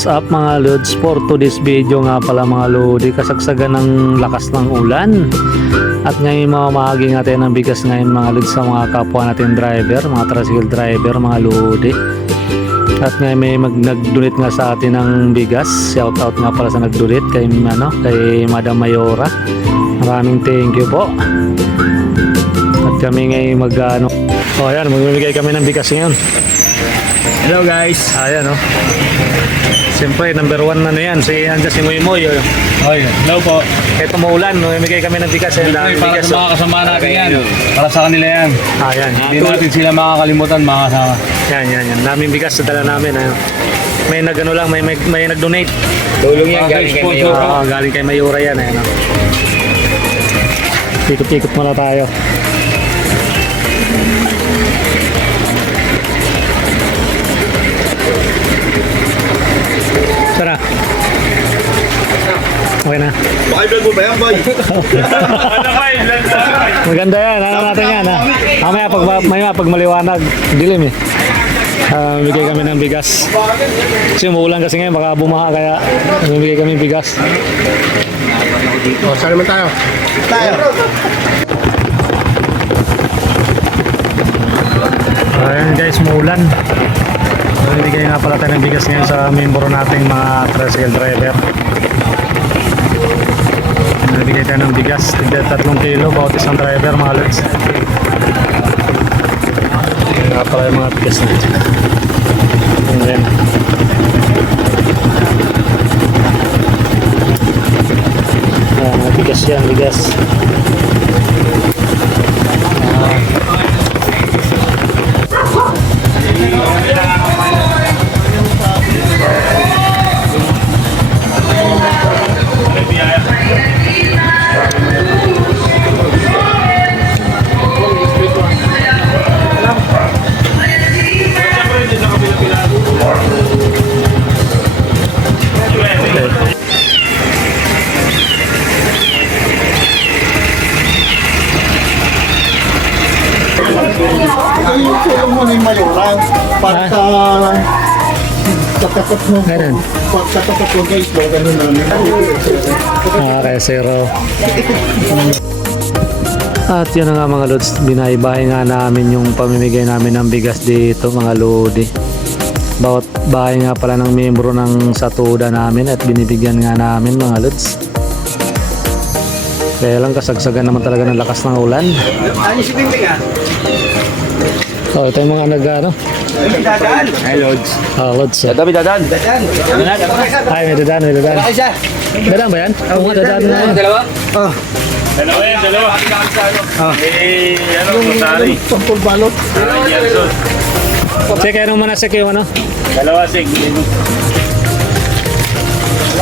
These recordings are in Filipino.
What's up mga lods? For today's video nga pala mga lodi, kasagsagan ng lakas ng ulan. At ngayon mamahagi natin ng bigas ngayon mga lods sa mga kapwa natin driver, mga tricycle driver mga lodi. At ngayon may nag-donate nga sa atin ng bigas. Shout out nga pala sa nag-donate kay Madam Mayora. Maraming thank you po. At kami ngayon magbibigay kami ng bigas ngayon. Hello guys. Ayan o. Siyempre, number 1 na yan. Andiyan si Moy Moy. Oy, hello po. Ito maulan, mamimigay kami ng bigas. Para sa mga kasama natin yan. Para sa kanila yan. Ayan. Hindi natin sila makakalimutan mga kasama. Yan. Naming bigas sa dala namin. Ayan. May nagano lang, may nag-donate. Tulong yan galing kay Mayora. Galing kay Mayora yan. Ayan. Ikot-ikot muna tayo. Tara. Okay na. Pakailan mo ba yan, boy? Maganda yan. Ano natin yan, ha? Mamaya pag maliwanag, dilim eh. Bigay kami ng bigas. Kasi umuulan kasi ngayon, baka bumaha kaya bigay kami ng bigas. O, saan naman tayo? Ayan guys, umuulan. Bigay nga pala tayo ng bigas ngayon sa membro nating mga tricycle driver. Bigay tayo ng bigas, 3 kilo bawat isang driver mga lods. Ayan nga pala yung mga bigas natin. Ayan. Ayan, bigas yan, bigas. Tulong mo ni Mayora. Pagkatapat mo. Ganun. Pagkatapat mo guys, ganun namin. Okay, zero. At yun na nga mga lods, binaybahay nga namin yung pamimigay namin ng bigas dito mga lodi. Bawat bahay nga pala ng membro ng satuda namin at binibigyan nga namin mga lods. Kaya lang kasagsagan naman talaga ng lakas ng ulan. Ano si Pimping ah? Oh, ito yung mga nag-ano. Dadaan. Hey Lods. Lods. Dami dadan. Dadaan. Ay, may dadaan. Isa. Dadaan ba yan? Oo nga, dadaan na yan. Dalawa? Oh. Dalawa yan, dalawa. Rosari. Sampul balot. Check, ano muna check yung ano? Dalawa, sig.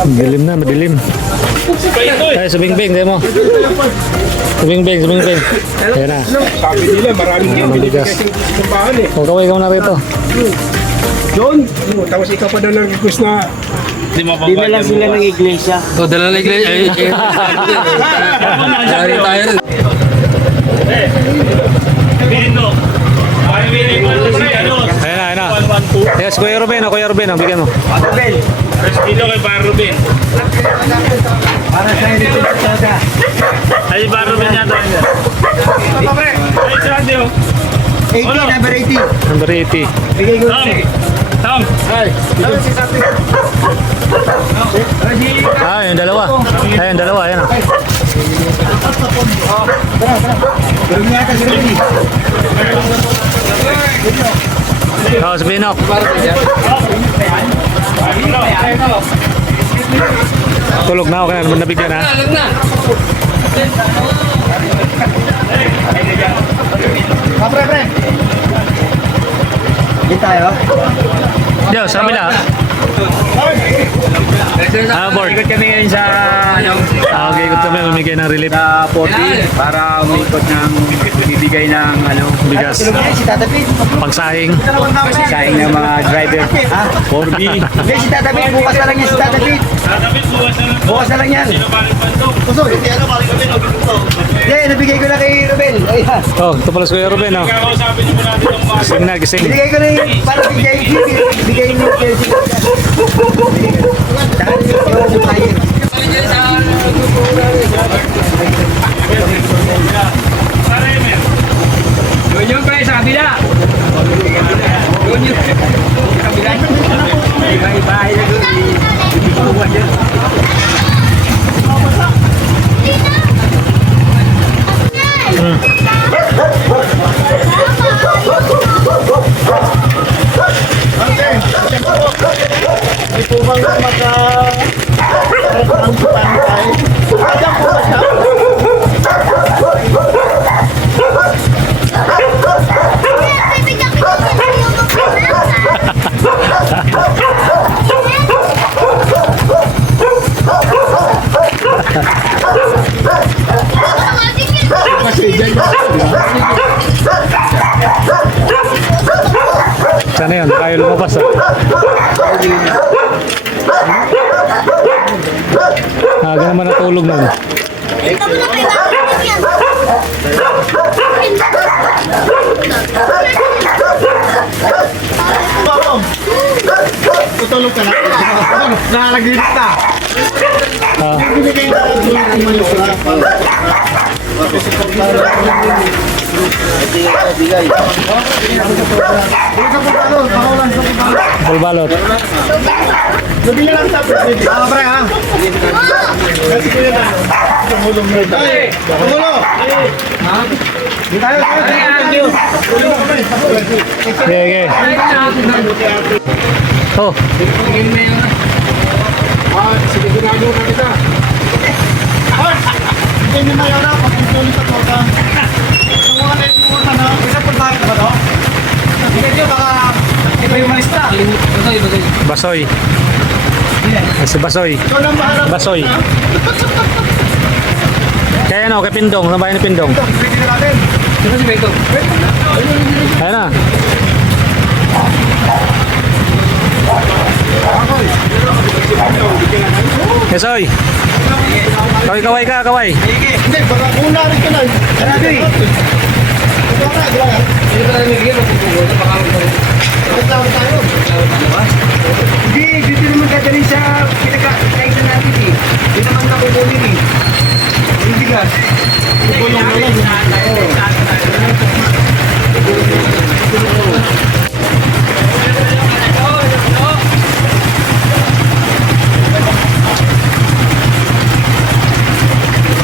Madilim na, madilim. Ay, subing-bing, tayo mo. Subing-bing. Ayan na. Sabi nila, maraming yan. Bigas. Kumbahan eh. Ikaw na rito. John, tapos ikaw pa daw nag-request na Di na lang sila ng iglesia. O, dala ng iglesia. Dari tayo. Ayan na. Yes, Kuya Ruben, bigyan mo. Ruben. Dito kay Bar Ruben. para sa ito sa Ay, Bar Ruben yan. Ay, saan diyo? 80, number 80. Number 80. Bigay ko Tom. Ay, si Sapi. Yung dalawa. Ayan, dalawa. Ayan. Pero niya ka ready. Si Pinok. Tulog na ako kaya naman nabigyan ha. Pre. Di tayo. Diyo, sa kabila. Board. Ikot kami ngayon sa Okay, ikot kami. Mamigay ng relief. sa 40 para umikot ng bibigay ng Bigas. Si Tata Pete. Pangsahing. saing ng mga driver. 4B. Hindi, si Tata Pete. Bukas na lang yan si Tata Pete. Bukas na lang yan. Puso, hindi ano, balik kami. Hindi, nabigay ko na kay Ruben. Ayan. Oh, ito pala si Kuya Ruben, oh. Gising na, gising. Binigay ko na yung para kay JG. Bigay niyo kay JG. Hindi po bang maka... Ang pantay? Ayan po ba siya? Kasi dyan Sana yan, tayo lumabas ah. Aga naman natulog nun. tutulog ka na. Nakalagilit ka. Ah, Hindi kayo nakalagilit ka. full balot. Nabili lang sa pre ha. Kasi ko yan. Tumulong mo rin. Tumulong. Ha? Di tayo. Sige. Oh, Sige, ginagawa ka kita. Hindi na yun na. Pag-tuloy sa toka. Yung mga net mo na. Isa po tayo ba to? Hindi nyo baka iba yung malista. Basoy. Si Basoy. Ikaw lang bahala. Basoy. Kaya ano, kay Pindong, sa bahay ni Pindong. Pwede na natin. Sino si Beto? Ayan na. Kesoy. Kaway ka, kaway. Hindi, baka una rin ka lang. Grabe. Sino ka namin bigyan? Magtawag tayo. Hindi, dito naman dadalhin sa pinagkaitan natin eh. Hindi naman nakukunin eh. Yung bigas. Kukulong na lang.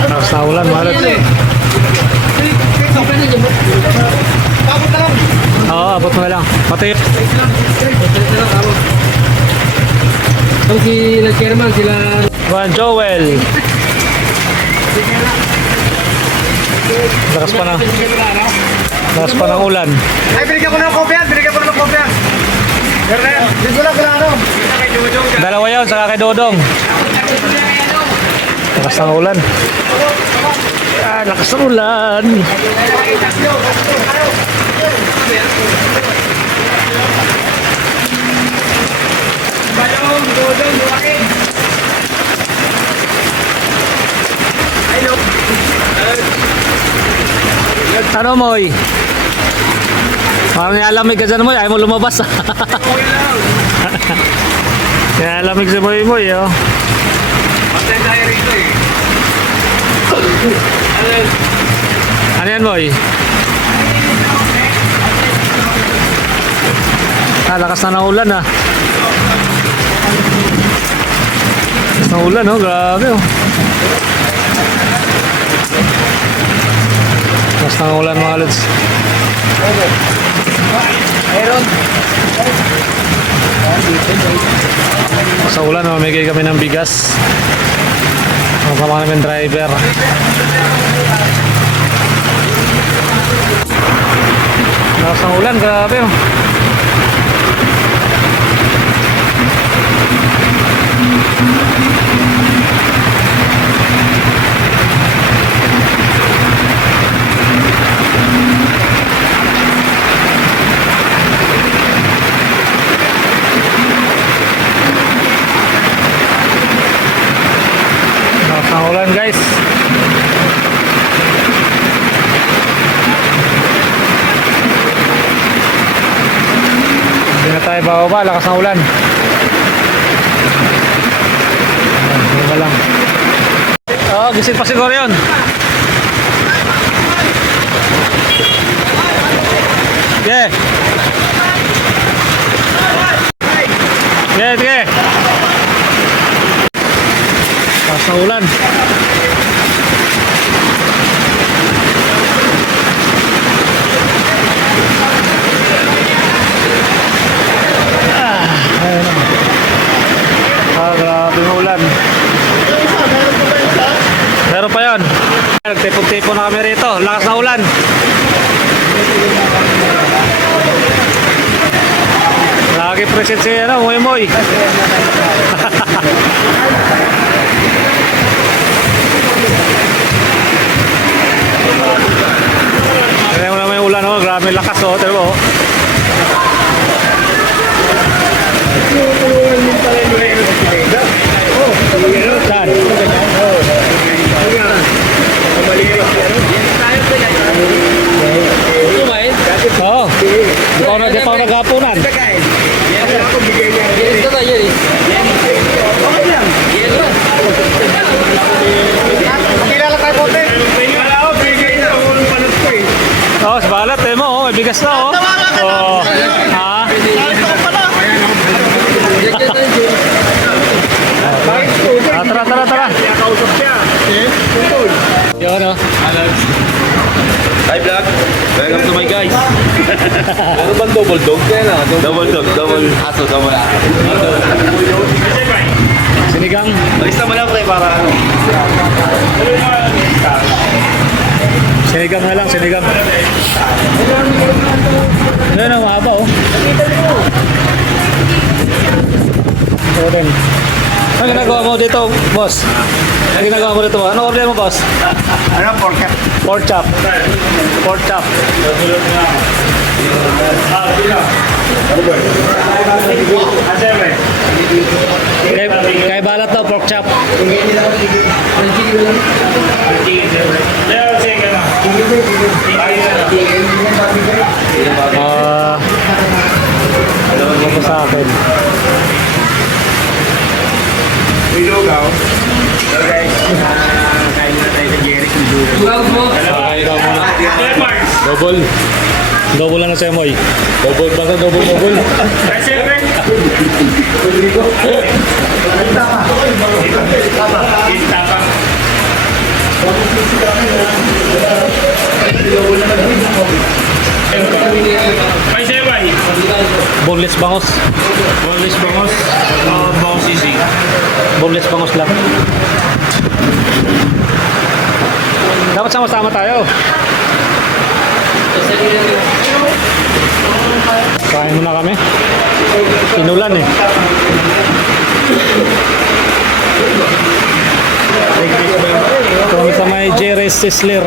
Tapos na ulan, malat. Tapos na lang. Oo, abot mo lang. Pati. Itong si Chairman, sila... Juan Joel. Lakas pa na. Lakas pa ng ulan. Ay, binigyan ko na ng kopya. Binigyan ko na ng kopya. Dito lang klaro. Dalawa yun, saka kay Dodong. Lakas ng ulan. Ah, lakas ng ulan. Ano Moy? Parang nilalamig ka dyan Moy, ayaw mo lumabas. Nilalamig si Moy Moy oh. Patay tayo rito eh. Ano yan Moy? Ah, lakas na ng ulan ah. Lakas ng ulan oh, grabe oh. Lakas ng ulan mga lods. Sa ulan, mamigay kami ng bigas. Ang sama namin driver. Lakas ng ulan, grabe oh. Lakas ng ulan guys. Hindi na tayo bababa, lakas ng ulan. Hindi ba lang. Oo, gising pa siguro yun. Yeah. Yeah, sige. Lakas ng ulan. present si ano, Moy Moy. Tignan mo naman yung ulan, oh. Grabe yung lakas, oh. Tignan mo, oh. Saan? Oo. Di pa ako naghapunan. Kilala tayo po, Tek. Oo, sa balat, eh mo, oh. May bigas na, oh. Oo. Ha? Tara. Kausap siya. Yun, oh. Hi vlog. Welcome to my guys. Ano bang double dog? Double dog, double aso, double aso. Sinigang. Alis naman lang pre para ano. Sinigang na lang, sinigang. Ano na, mahaba, oh. Oo din. Ano ginagawa mo dito, boss? Ano ginagawa mo dito? Ano order mo, boss? Ano, pork chop? Pork chop. Pork chop. Kay balat daw, pork chop. Ano mo sa akin? Ilugaw. So guys, kain na tayo sa Jerry's Ilugaw. Kakain ka muna. Double. Double lang na sa Moy. Double. Basta double. May sebay. Boneless bangos. Boneless bangos. Bangos sisig. Boneless bangos lang. Dapat sama-sama tayo. Kain muna kami. Inulan eh. Ito kami sa may Jerry's Sizzler.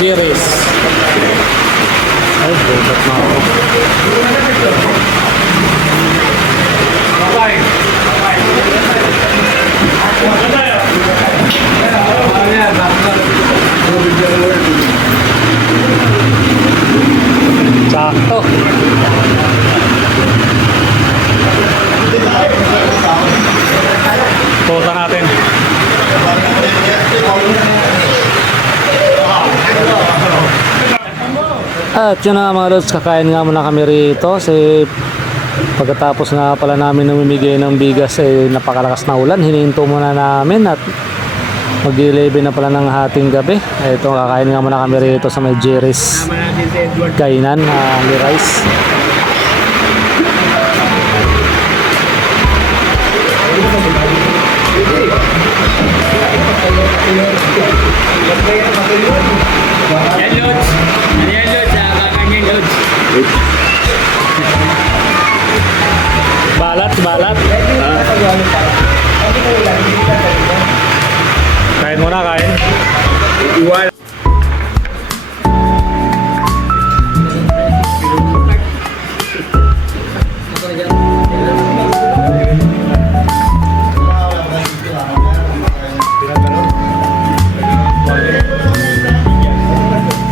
Jerry's. Ay, bulat na ako. Sakto. Tuta natin. At yun na mga lods, kakain nga muna kami rito kasi pagkatapos nga pala namin namimigay ng bigas eh napakalakas na ulan, hinihinto muna namin at mag-11 na pala ng hating gabi. Ito, kakain nga muna kami rito sa may Jerry's kainan, ni rice. Yan Lods. Yan Lods. Kakanyang Lods. Balat. Kain muna, kain.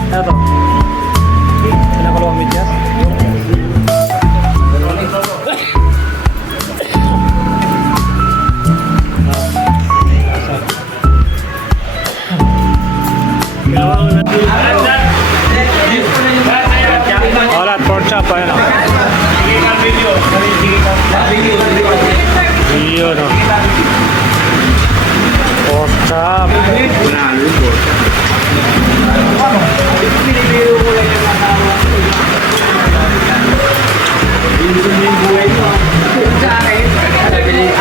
Ano to? Pinakalawang medyas? Alat, pork chop, ayun o. Yun o. Pork chop.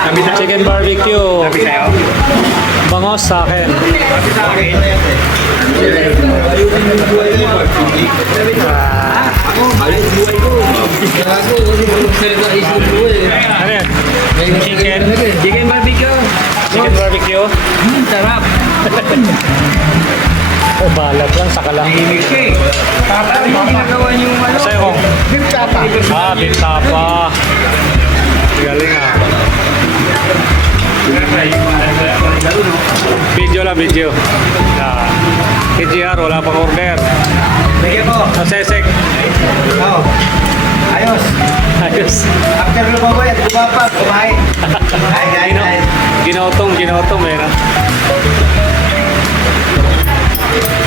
Chicken barbecue. Bangos sa akin. Ano yan? Chicken. Chicken barbecue. Chicken barbecue. Sarap. Oh, balat lang. Saka lang. Papa, yung ginagawa niyo ano? Sa'yo ko. Beef tapa. Ah, beef tapa. Galing ah. Video lang, video. KGR, wala pang order. Bigyan ko. Sesek. Oh. Ayos. Ayos. After lumaboy at kumapag, kumain. Ay, guys. Ginotong eh. No?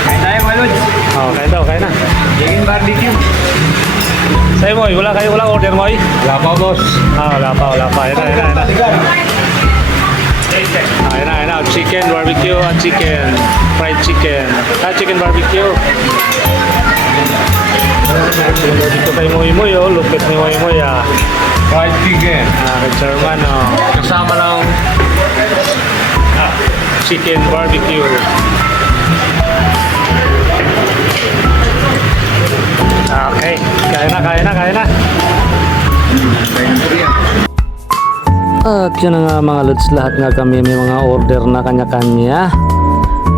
Kain tayo, Maluds. Oh, kaya na. Chicken barbecue. Sa'yo, Moy, wala order, Moy? Wala pa, boss. Ah, wala pa. Ayan na. Chicken barbecue at chicken. Fried chicken. Chicken barbecue. Dito kay Moy, oh. Lupit ni Moy, ah. Fried chicken. Kay Sherman, oh. Kasama lang. Chicken barbecue. Okay. Kaya na. At yun na nga mga lods, lahat nga kami may mga order na kanya-kanya.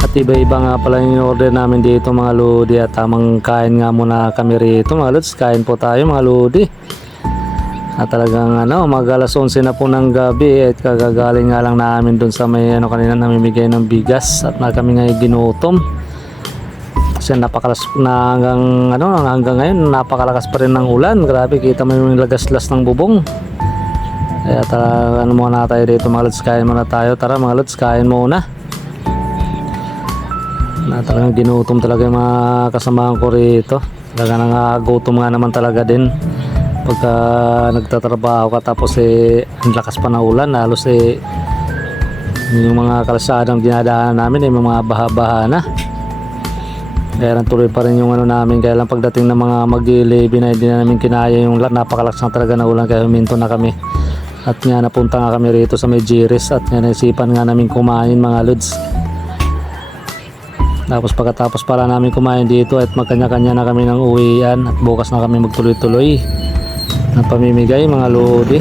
At iba-iba nga pala yung order namin dito mga lodi. At tamang kain nga muna kami rito mga lods. Kain po tayo mga lodi. At talagang mag alas 11 na po ng gabi. At kagagaling nga lang namin dun sa may kanina namimigay ng bigas. At na kami nga ginutom. Kasi napakalas na hanggang ngayon napakalakas pa rin ng ulan. Grabe, kita mo yung lagaslas ng bubong. Kaya muna tayo dito mga lods, kain muna tayo. Tara mga lods, kain muna. Talagang ginutom talaga yung mga kasamahan ko rito. Talaga nangagutom nga naman talaga din. Pagka nagtatrabaho ka tapos ang lakas pa ng ulan, halos yung mga kalsadang dinadaanan namin may mga baha-baha na. Kaya tuloy pa rin yung namin. Kaya lang pagdating ng mga mag-11 na hindi na namin kinaya yung napakalakas na talaga na ulan. Kaya huminto na kami. At nga napunta nga kami rito sa may Jiris. At nga naisipan nga namin kumain mga lods. Tapos pagkatapos pala namin kumain dito at magkanya-kanya na kami ng uwian. At bukas na kami magtuloy-tuloy ng pamimigay mga lodi.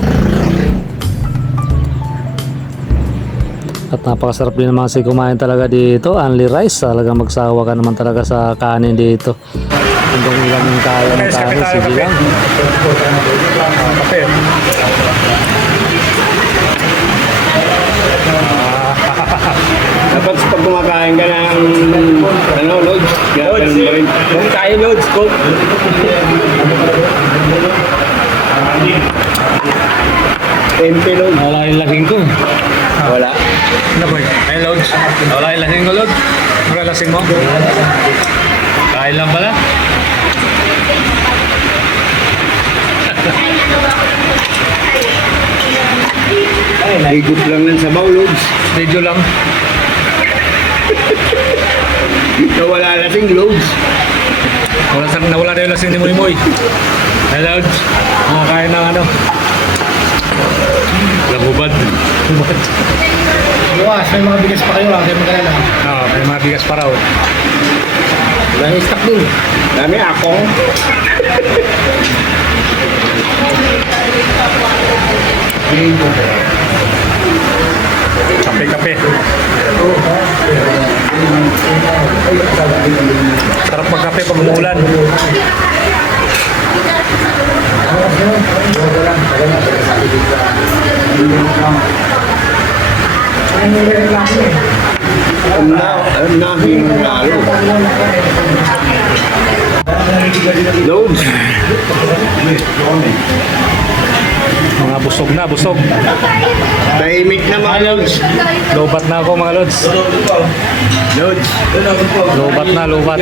At napakasarap din naman kasi kumain talaga dito. Only rice. Talagang magsawa ka naman talaga sa kanin dito. Hanggang ilan yung kaya ng kanin. Sige lang. Kape. Dapat pag kumakain ka ng loads. Kung kain loads, coke. Tempe loads. Wala yung lasing ko. Wala. Ano ba? Ay, loads. Wala yung lasing ko, loads. Wala lasing mo? Kain lang pala. Ay, nahigot lang ng sabaw loads. Video lang. Wala lasing loads. Nawala na yung lasing ni Moy Moy. Ay, loads. Kain ng Labubad. Bukas, may mga bigas pa kayo. Kaya magkalala. Oo, may mga bigas pa raw. Dami stock dun. Dami akong. Kape-kape. Sarap magkape pag umuulan. Alam na, hinalo. Loads. Mga busog. Tahimik na mga loads. Lobat na ako mga lods. Loads. Lobat.